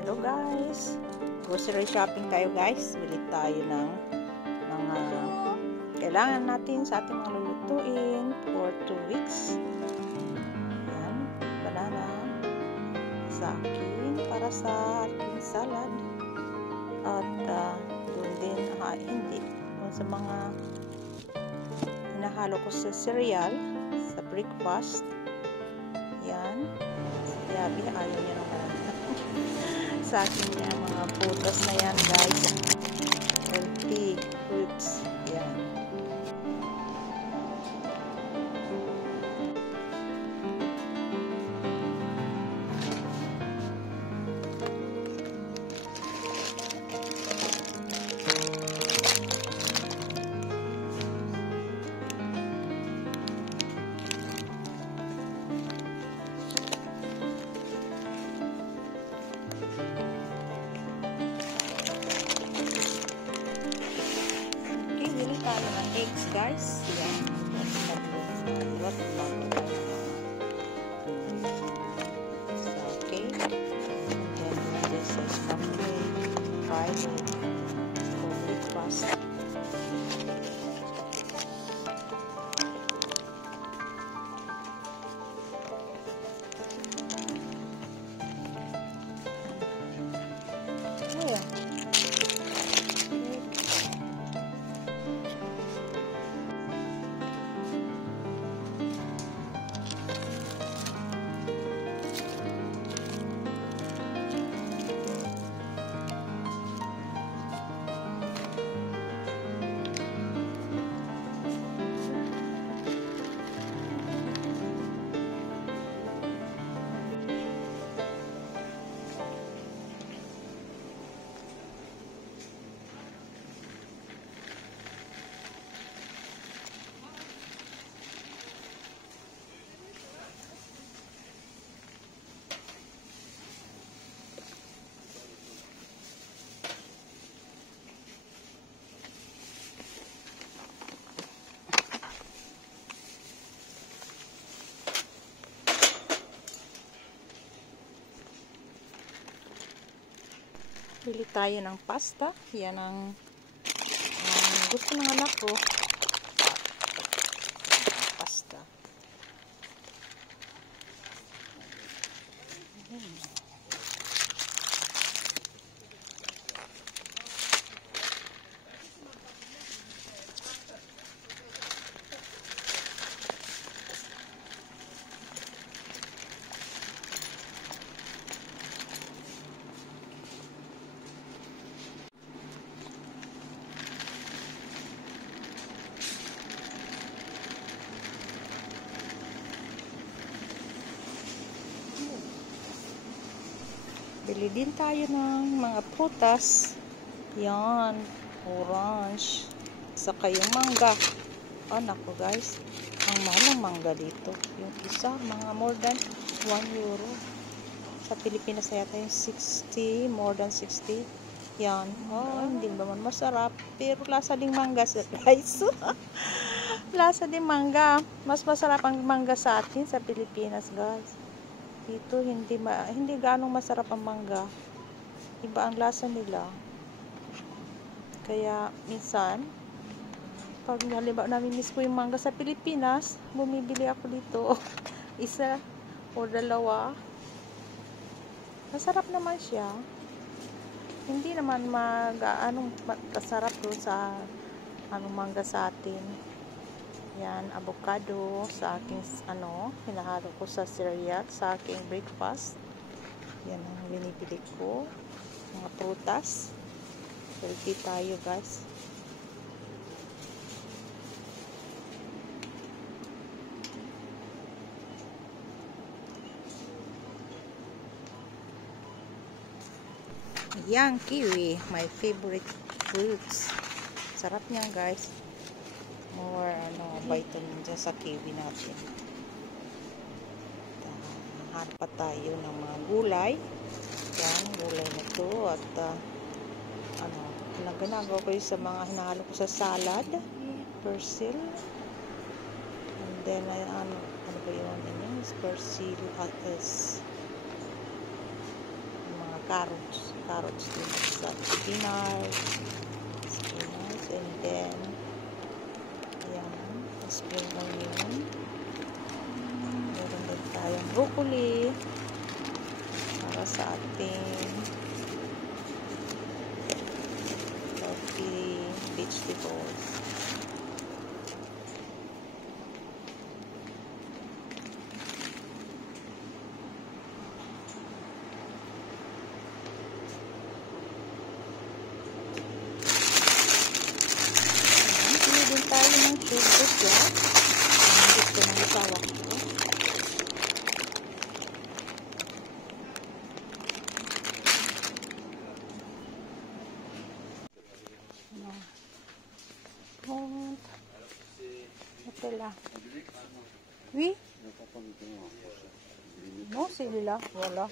Hello guys, grocery shopping tayo guys. Bili tayo ng mga kailangan natin sa ating mga lulutuin for 2 weeks. Yan, banana sa akin para sa ating salad, at doon din hindi doon sa mga hinahalo ko sa cereal sa breakfast. Yan, si Abby ayaw niya ng banana sa akin yan, mga prutas na yan guys, healthy fruits yan. Tayo ng eggs guys. Yan. Okay. And then this is fried for breakfast. Yeah. Bili tayo ng pasta. Yan ang gusto ng anak ko. Pasta. Bili din tayo ng mga prutas. Yan, orange. Saka yung mangga. Oh, naku guys. Ang mahal ng mangga dito. Yung isa, mga more than 1 euro. Sa Pilipinas yata yung 60, more than 60. Yan. Oh, hindi naman masarap. Pero lasa din mangga guys. Lasa din mangga. Mas masarap ang mangga sa atin sa Pilipinas guys. Dito hindi ganong masarap ang mangga. Iba ang lasa nila. Kaya minsan pag halimbawa namimiss ko yung mangga sa Pilipinas, bumibili ako dito. Isa o dalawa. Masarap naman siya. Hindi naman masarap doon sa mangga sa atin. Yan, avocado sa aking hinahalo ko sa cereal sa aking breakfast. Yan ang binibili ko. Mga prutas. Healthy tayo, guys. Yang kiwi, my favorite fruits. Sarap niyan, guys. More vitamin dyan sa kiwi natin. Hanap pa tayo ng mga gulay. Yan, gulay na to. At ginagawa ko yung sa mga hinahalo ko sa salad. Persil. And then, ano ba yun? Persil at mga carrots. Carrots din sa spinach. And then, ayan, spring onion. Meron din tayong broccoli para sa ating healthy vegetables. Din tayo ng tubig yan. Gusto ng asawa ko. Ito lang. Oui? Non, celui-là. Voilà.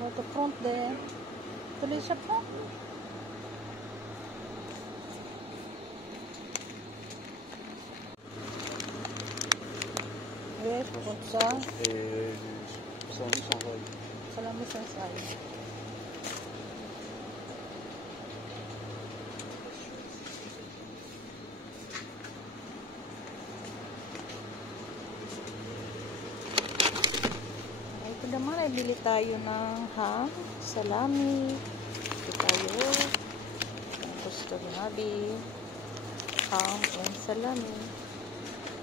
Votre compte de téléchargement. Oui, pour ça. Et salami sans ail. Salami sans ail. Ito naman ay bili tayo ng salami. Ito tayo. Ang gusto nabi. Ham and salami.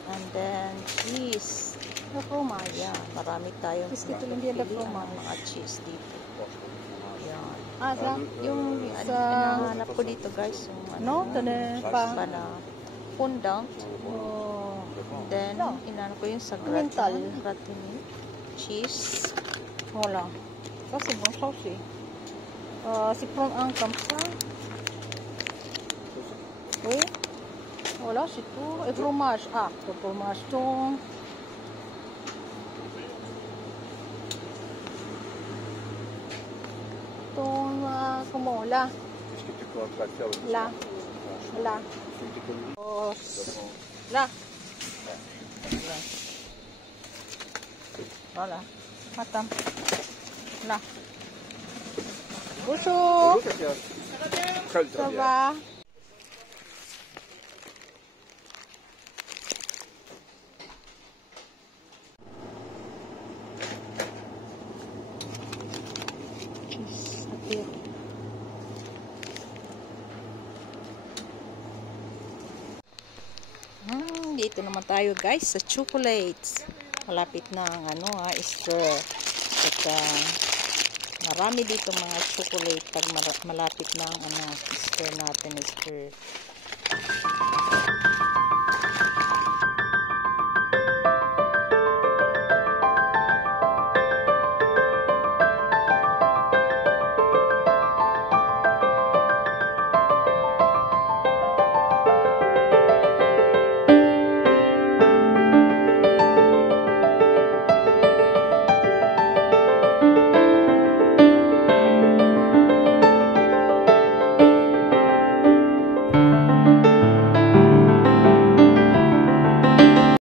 And then cheese. Na Roma, yan. Marami tayong pilihan mga cheese dito. Yan. Yung hinahanap ko dito, guys. Yung para fondant. Then, inano ko yung sa gratin. Cheese. Voilà. Ça, c'est bon, ça aussi. C'est prendre un comme ça. Oui. Voilà, c'est tout. Et fromage. Ah, le fromage ton. Comment là? Est-ce que tu peux en faire le Là. Là. Oh. Là. Voilà. Attends. Là. Bonjour. Bonjour, Katia. Très Ça bien. va? Dito naman tayo, guys, sa chocolates. Malapit na ang Easter. At marami dito mga chocolate pag malapit na ang Easter natin, Easter.